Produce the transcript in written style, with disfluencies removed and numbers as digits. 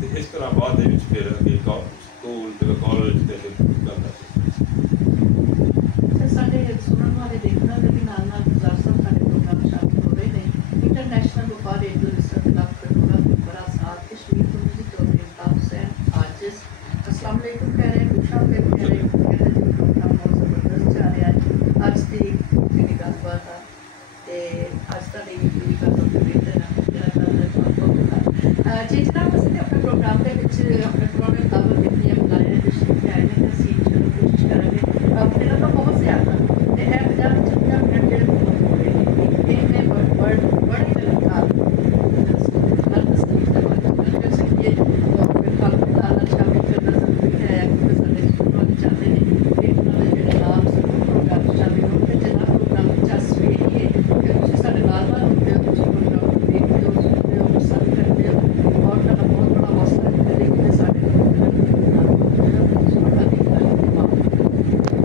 ਤੇ ਇਸ ਤਰ੍ਹਾਂ ਬਾਅਦ ਦੇ ਵਿੱਚ ਫਿਰ ਅੱਗੇ ਸਕੂਲ ਤੇ ਕਾਲਜ ਤੇ ਗੱਲ ਹੈ। ਸਾਡੇ ਸੁਣਨ ਵਾਲੇ ਦੇਖਣ ਵਾਲੇ ਵੀ ਨਾਲ ਨਾਲ 10 ਸਾਲ ਸਾਡੇ ਪ੍ਰੋਗਰਾਮ ਸ਼ਾਮਿਲ ਹੋ ਰਹੇ ਨੇ। ਇੰਟਰਨੈਸ਼ਨਲ ਵਪਾਰ